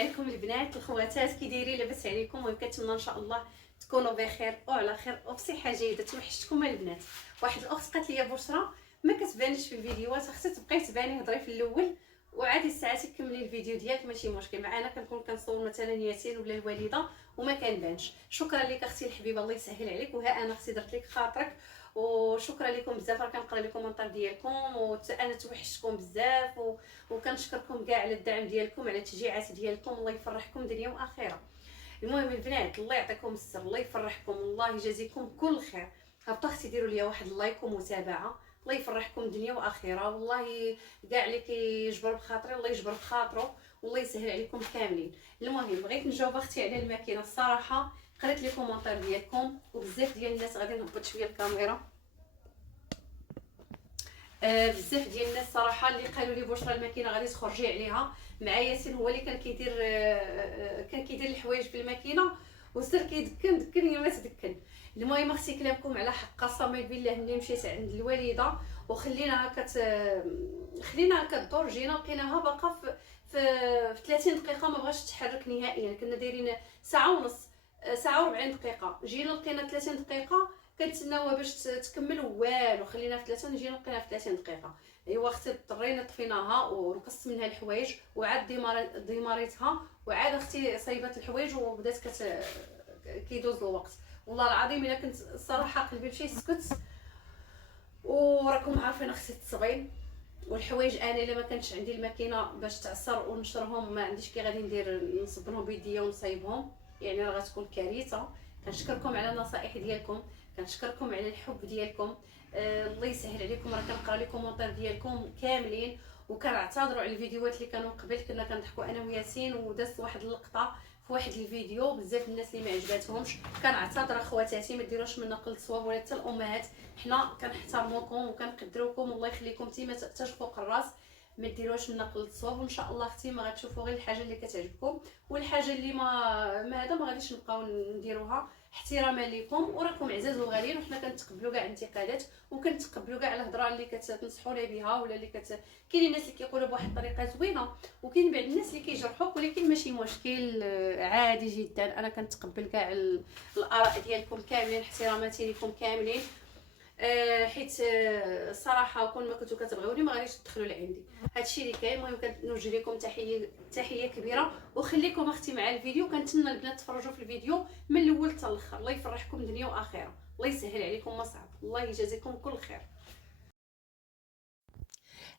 عليكم البنات الخواتات، كي دايرين؟ لاباس عليكم؟ المهم كنتمنى ان شاء الله تكونوا بخير وعلى خير وبصحه جيده. توحشتكم البنات. واحد الاخت قالت لي بشرى ما كتبانيش في الفيديوهات، اختي تبقاي تباني هضري في الاول وعادي الساعات كملي الفيديو ديالك ماشي مشكل. معنا كنكون كنصور مثلا ياسين ولا الوالده وما كنبانش. شكرا لك اختي الحبيبه، الله يسهل عليك. وها انا اختي درت لك خاطرك وشكرا لكم بزاف. راه كنقرا لكم الكومنتار ديالكم وانا توحشتكم بزاف وكنشكركم كاع على الدعم ديالكم، على التشجيعات ديالكم. الله يفرحكم دنيا واخره. المهم البنات، الله يعطيكم السر، الله يفرحكم، الله يجازيكم كل خير. هبطوا اختي ديروا لي واحد اللايك ومتابعه، الله يفرحكم دنيا واخره. والله كاع اللي كيجبر بخاطري الله يجبر بخاطرو والله يسهل عليكم كاملين. المهم بغيت نجاوب اختي على الماكينه. الصراحه قريت لي كومونتير ديالكم وبزاف ديال الناس، غادي نهبط شويه الكاميرا. بزاف ديال الناس صراحه اللي قالوا لي بشرى الماكينه غادي تخرجي عليها. مع ياسين هو اللي كان كيدير كان كيدير الحوايج في الماكينه وسر كيدكن هي ما تدكن. المهم اختي كلامكم على حق. قسما بالله ملي مشيت عند الوالده وخليناها خليناها كدور، جينا لقيناها باقا في 30 دقيقه ما بغاش تتحرك نهائيا. كنا دايرين ساعه ونص، ساعه و40 دقيقه. جينا لقينا 30 دقيقه كنتسناوها باش تكمل والو. خلينا في 30، جينا لقينا في 30 دقيقه. ايوا اختي اضطرينا طفيناها ونقص منها الحوايج وعاد ديماريتها وعاد اختي صايبات الحوايج وبدات كيدوز الوقت. والله العظيم الا كنت الصراحه قلبي مشى يسكت. وراكم عارفين اختي التصبين والحوايج، انا الا ما كانش عندي الماكينه باش تعصر ونشرهم ما عنديش كي غادي ندير نصبنهم بيديا ونصايبهم، يعني راه غتكون كارثه. كنشكركم على النصائح ديالكم، كنشكركم على الحب ديالكم. الله يسهل عليكم. راه كنقرا لي كومونتير ديالكم كاملين وكنعتذروا على الفيديوهات اللي كانوا قبل. كنا كنضحكوا انا وياسين ودازت واحد اللقطه في واحد الفيديو بزاف الناس اللي ما عجباتهمش. كنعتذر اخواتاتي، ما ديروش من نقل الصواب ولا حتى الامهات. حنا كنحترموكم وكنقدروكم، الله يخليكم نتيما حتى فوق الراس. ما ديروش من نقل الصواب. وان شاء الله اختي ما غتشوفوا غير الحاجه اللي كتعجبكم والحاجه اللي ما هذا ما غاديش نبقاو نديروها. احتراما لكم وراكم عزاز وغاليين وحنا كنتقبلوا كاع الانتقادات وكنتقبلوا كاع الهضره اللي كتنصحونا بها ولا اللي كاينين الناس اللي كيقولوا بواحد الطريقه زوينه وكاين بعض الناس اللي كيجرحوك، ولكن ماشي مشكل، عادي جدا. انا كنتقبل كاع الاراء ديالكم كاملين، احتراماتي لكم كاملين. حيت الصراحه كون ما كنتو كتبغيوني ما غاديش تدخلوا لعندي. هادشي اللي كاين. المهم كنوجه لكم تحيه كبيره وخليكم اختي مع الفيديو. كنتمنى البنات تفرجوا في الفيديو من الاول حتى الاخر. الله يفرحكم دنيا واخره، الله يسهل عليكم مصعب، الله يجازيكم كل خير.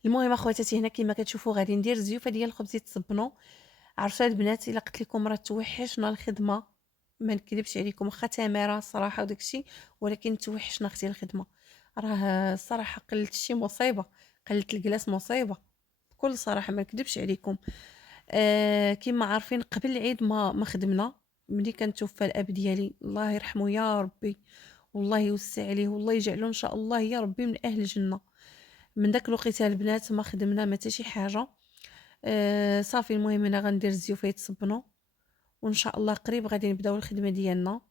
المهم اخواتاتي، هنا كما كتشوفوا غادي ندير الزيوفه ديال الخبز يتصبنوا. عرفت البنات الا قلت لكم راه توحشنا الخدمه، ما نكذبش عليكم، واخا تماره الصراحه وداكشي، ولكن توحشنا اختي الخدمه. راه الصراحه قلت شي مصيبه، قلت الجلاس مصيبه بكل صراحه، ما نكذبش عليكم. كما عارفين قبل العيد ما خدمنا. ملي كان توفى الاب ديالي الله يرحمه يا ربي والله يوسع عليه والله يجعله ان شاء الله يا ربي من اهل الجنه. من داك الوقت البنات ما خدمنا ما حتى شي حاجه. صافي المهم انا غندير الزيوفه يتصبنوا وان شاء الله قريب غادي نبداو الخدمه ديالنا.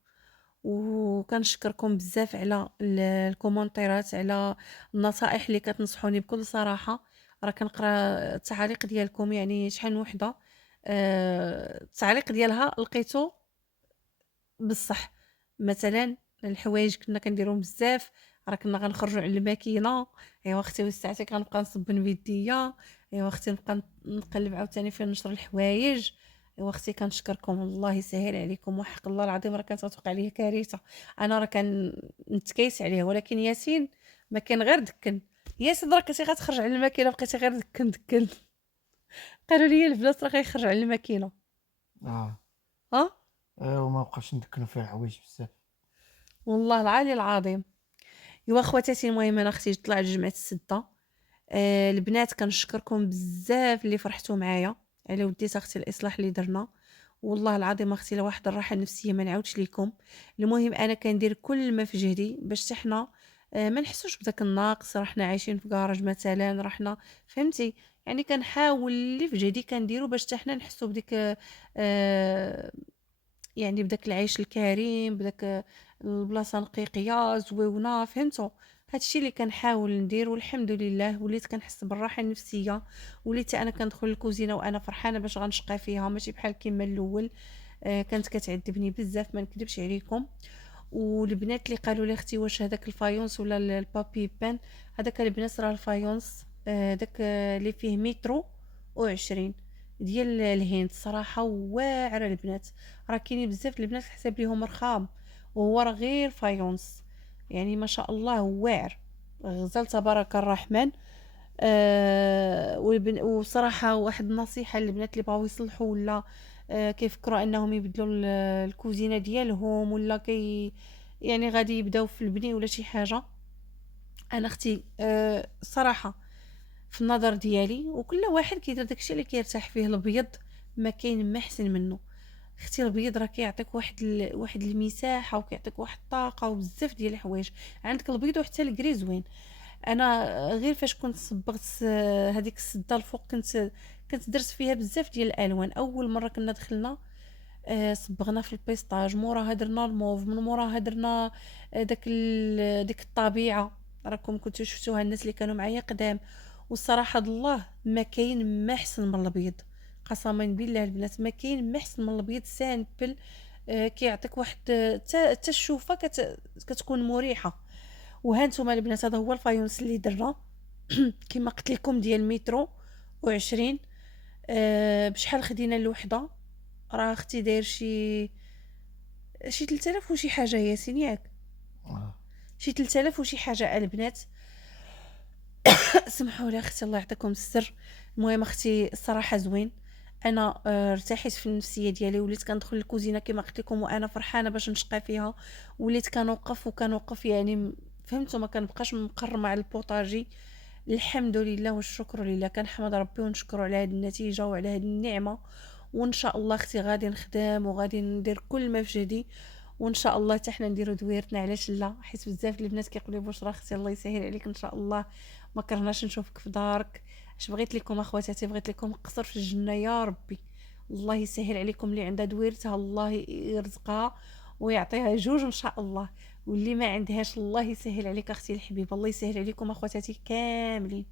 وكنشكركم بزاف على الكومونتيرات، على النصائح اللي كتنصحوني بكل صراحه. راه كنقرا التعاليق ديالكم، يعني شحال من وحده التعليق ديالها لقيتو بصح. مثلا الحوايج كنا كنديرهم بزاف، راه كنا غنخرجوا على الماكينه. ايوا اختي وسعتي كنبقى نصبن بيديا. ايوا اختي نبقى نقلب عاوتاني فين نشر الحوايج. ايوا اختي كنشكركم، الله يسهل عليكم وحق الله العظيم راه كانت توقع لي كارثه. انا راه كان نتكيس عليه، ولكن ياسين ما كان غير دكن. ياسين راه كنتي غتخرج على الماكينه بقيتي غير دكن. قالوا لي البنات راه غيخرج على الماكينه. اه ها وما بقاش ندكنوا فيه الحوايج بزاف. والله العالي العظيم. ايوا خواتاتي، المهم انا اختي طلعت جمعت السده. البنات كنشكركم بزاف اللي فرحتوا معايا على وديت اختي الاصلاح اللي درنا. والله العظيم اختي لواحد الراحه النفسيه ما نعاودش لكم. المهم انا كندير كل ما في جهدي باش حتى حنا ما نحسوش بداك الناقص. راه حنا عايشين في كراج مثلا، راه حنا فهمتي، يعني كنحاول اللي في جهدي كنديرو باش حتى حنا نحسو بديك يعني بداك العيش الكريم، بداك البلاصه نقيقيه زويونه، فهمتوا. هادشي اللي كنحاول ندير، والحمد لله وليت كنحس بالراحة النفسية، وليت أنا كندخل الكوزينة وأنا فرحانة باش غنشقى فيها ماشي بحال كيما الأول. كانت كتعذبني بزاف ما نكذبش عليكم. والبنات اللي قالوا لي اختي واش هذاك الفايونس ولا البابي بان، هذاك البنات راه الفايونس داك اللي فيه مترو و20 ديال الهند، صراحة واعرة البنات. راه كاينين بزاف البنات حساب ليهم رخام، وهو راه غير فايونس، يعني ما شاء الله واعر، غزال تبارك الرحمن. وصراحة واحد النصيحة للبنات اللي بغاو يصلحوا ولا كيفكروا انهم يبدلوا الكوزينة ديالهم ولا يعني غادي يبداو في البني ولا شي حاجة. انا اختي صراحة في النظر ديالي، وكل واحد كيدير داكشي اللي كيرتاح فيه. الابيض ما كاين ما احسن منه. اختي الابيض راه كيعطيك واحد المساحه، وكيعطيك واحد الطاقه وبزاف ديال الحوايج. عندك الابيض وحتى الكري زوين. انا غير فاش كنت صبغت هذيك السده الفوق، كنت درت فيها بزاف ديال الالوان. اول مره كنا دخلنا صبغنا في البيستاج، موراها درنا الموف، من موراها درنا ديك الطبيعه. راكم كنتو شفتوها الناس اللي كانوا معايا قدام. والصراحه الله ما كاين ما احسن من الابيض. قسما بالله البنات ما كاين ما احسن من الابيض. سامبل كيعطيك واحد حتى الشوفه كتكون مريحه. وها نتوما البنات هذا هو الفايونس اللي درنا كما قلت لكم ديال مترو و20. بشحال خدينا الوحده؟ راه اختي داير شي 3000 وشي حاجه ياسين ياك، آه. شي 3000 وشي حاجه البنات. سمحوا لي اختي الله يعطيكم السر. المهم اختي الصراحه زوين. انا ارتحيت في النفسيه ديالي، وليت كندخل الكوزينه كما قلت لكم وانا فرحانه باش نشقى فيها. وليت كنوقف يعني فهمتوا ما كنبقاش مقرمه على البوطاجي. الحمد لله والشكر لله، كنحمد ربي ونشكره على هذه النتيجه وعلى هذه النعمه. وان شاء الله اختي غادي نخدم وغادي ندير كل ما في جهدي، وان شاء الله حتى حنا نديرو دويرتنا. علاش لا؟ حيت بزاف البنات كيقولوا لي بشرى اختي الله يسهل عليك ان شاء الله ما كرهناش نشوفك في دارك. اش بغيت لكم اخواتاتي؟ بغيت لكم قصر في الجنه يا ربي. الله يسهل عليكم. اللي عندها دويرتها الله يرزقها ويعطيها جوج ان شاء الله، واللي ما عندهاش الله يسهل عليك اختي الحبيبه. الله يسهل عليكم اخواتاتي كاملين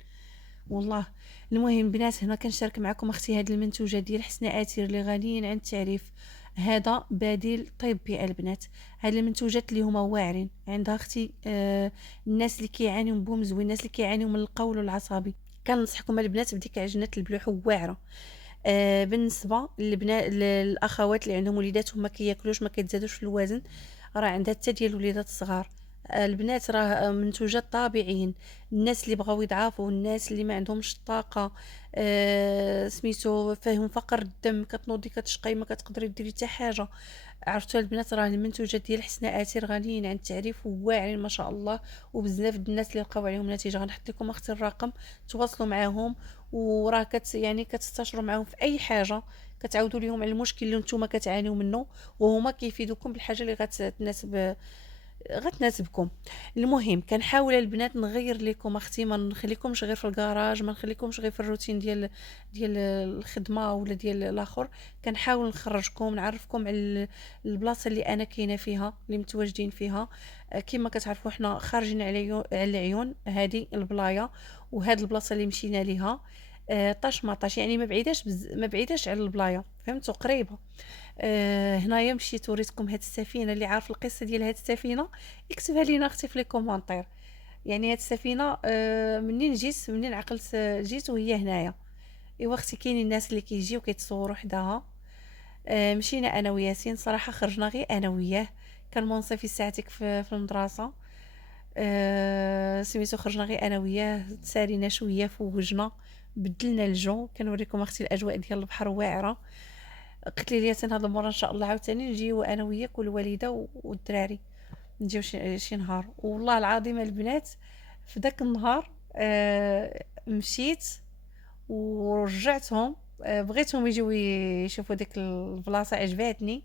والله. المهم بنات هنا كنشارك معكم اختي هاد المنتوجات ديال حسن اتير اللي غاليين عن التعريف. هذا بديل طبي البنات. هاد المنتوجات اللي هما واعرين عندها اختي الناس اللي كيعانيوا من بومز والناس اللي كيعانيوا من القول العصبي. كننصحكم البنات بديك عجينه البلوح واعره. بالنسبه للاخوات اللي عندهم وليداتهم ما كياكلوش ما كيتزادوش في الوزن، راه عندها حتى ديال الوليدات الصغار. البنات راه منتوجات طبيعيين. الناس اللي بغاو يضعفوا، الناس اللي ما عندهمش الطاقه، سميتو فيهم فقر الدم، كتنوضي كتشقي ما كتقدري ديري حتى حاجه. عرفتوا البنات راه المنتوجات ديال حسن اتير غاليين عن التعريف وواعرين ما شاء الله. وبزاف د الناس اللي لقاو عليهم نتيجه غنحط لكم اختي الرقم تواصلوا معاهم. وراه يعني كتستشروا معاهم في اي حاجه، كتعاودوا لهم على المشكل اللي نتوما كتعانيو منه، وهما كيفيدوكم بالحاجه اللي غتناسبكم. المهم كنحاول البنات نغير لكم اختي، ما نخليكمش غير في الكراج، ما نخليكمش غير في الروتين ديال الخدمه ولا ديال الاخر. كنحاول نخرجكم نعرفكم على البلاصه اللي انا كاينه فيها اللي متواجدين فيها. كما كتعرفوا حنا خارجين على العيون هذه البلايه، وهاد البلاصه اللي مشينا ليها طاش مطاش، يعني ما بعيداش على البلايه، فهمتوا قريبه. هنايا مشيت وريتكم هاد السفينه. اللي عارف القصه ديال هاد السفينه يكتبها لينا اختي في لي كومونتير. يعني هاد السفينه منين عقلت جيت وهي هنايا. ايوا اختي كاينين الناس اللي كيجيو كيتصوروا حداها. مشينا انا وياسين صراحه، خرجنا غير انا وياه. كان منصفي ساعتك في المدرسه. سميتو خرجنا غير انا وياه، تسارينا شويه فوجنا، بدلنا الجو. كنوريكم اختي الاجواء ديال البحر واعره. قلت لي هاد المره ان شاء الله عاوتاني نجيو انا وياك والوالده والدراري، نجيو شي نهار. والله العظيم البنات في داك النهار مشيت ورجعتهم. بغيتهم يجيو يشوفوا ديك البلاصه، عجباتني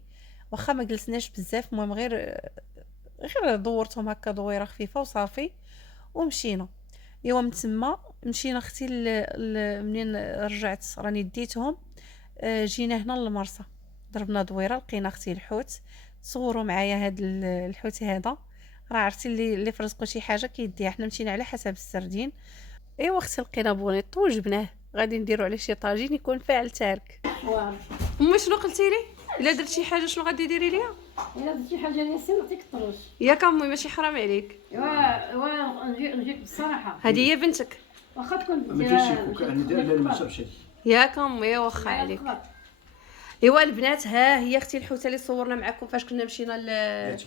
واخا ما جلسناش بزاف. المهم غير دورتهم هكا دويره خفيفه وصافي ومشينا. ايوا من تما مشينا اختي منين رجعت راني ديتهم. جينا هنا للمرسى، ضربنا دويره لقينا اختي الحوت. تصوروا معايا هاد الحوت هذا راه عرفتي اللي في رزقو شي حاجه كيديها. حنا مشينا على حسب السردين. ايوا اختي لقينا بونيطو وجبناه، غادي نديرو عليه شي طاجين يكون فاعل تارك. امي شنو قلتي لي؟ الا درت شي حاجه شنو غادي ديري ليا؟ الا درتي حاجه ياسين نعطيك الطروش. ياك امي ماشي حرام عليك. ايوا نجيك بالصراحه. هذه هي بنتك. واخا تكون ما كاينش كوكا انا داير لا ما شافش هادي. ياك امي واخا عليك. ايوا البنات، ها هي اختي الحوته اللي صورنا معكم فاش كنا مشينا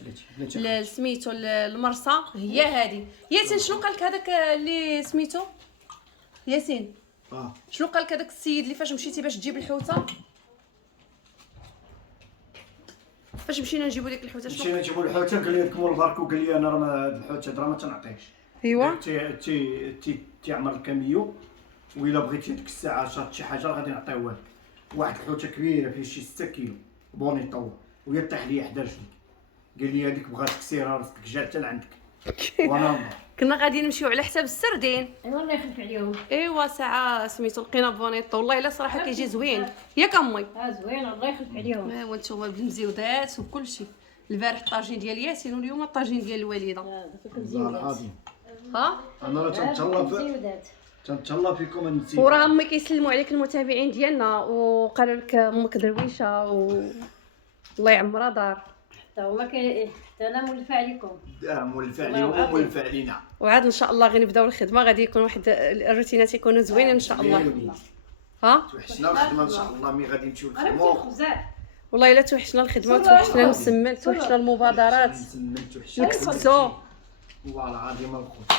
سميتو المرسى، هي هذه. ياسين شنو قالك هذاك اللي سميتو؟ ياسين شنو قالك هذاك السيد اللي فاش مشيتي باش تجيب الحوته؟ فاش مشينا نجيبو ديك الحوته شنو؟ مشينا نجيبو الحوته قال لي هذاك مول البارك وقال لي انا راه هاد الحوته راه ما تنعطيهش. ايوا تعمر الكاميو وإلا بغيتي ديك الساعه شاط شي حاجه غادي نعطيوها لك. واحد الحوته كبيره فيه شي 6 كيلو بونيطو وهي طاح لي حدا رجلي. قال لي هذيك بغات تكسيرها راسك جات حتى لعندك. وانا كنا غادي نمشيو على حساب السردين. ايوا الله يخلف عليهم. ايوا ساعه سميتو لقينا بونيطو والله الا صراحه كيجي زوين. ياك امي زوين الله يخلف عليهم. ايوا نتوما بالمزيودات وكل شيء. البارح الطاجين ديال ياسين واليوم الطاجين ديال الوالده. والله العظيم ها انا راه تنتهلا فيكم النسيب. وراه امي كيسلموا عليك المتابعين ديالنا وقالوا لك امك درويشه الله يعمرها دار. حتى هما حتى انا مولفه عليكم. مولفه عليهم ومولفه علينا. وعاد ان شاء الله غير نبداو الخدمه غادي يكون واحد الروتينات يكونوا زوينين ان شاء الله. ها توحشنا الخدمه ان شاء الله مي غادي نمشيو للخدمه. والله الا توحشنا الخدمه توحشنا المسمن توحشنا المبادرات نكسبتو. والله العظيم الخوت.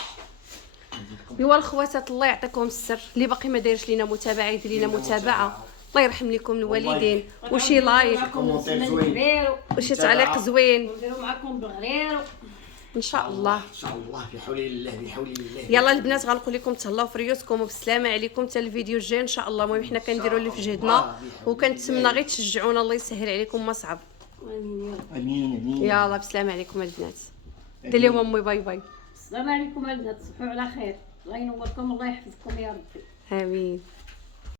ايوا الخواتات الله يعطيكم السر، اللي باقي ما دايرش لينا متابعه يدير لينا متابعه. الله يرحم لكم الوالدين وشي لايك وشي تعليق زوين نديرو معكم بالغرير ان شاء الله. ان شاء الله بحول الله بحول الله. يلا البنات غنقول لكم تهلاو في ريوسكم وبالسلامه عليكم حتى الفيديو الجاي ان شاء الله. المهم حنا كنديروا اللي في جهدنا وكنتمنى غير تشجعونا الله يسهل عليكم ما صعب. امين امين. يلا بسلامه عليكم البنات. دير لهم امي باي باي. السلام عليكم البنات تصبحوا على خير. الله ينوركم الله يحفظكم يا ربي. امين.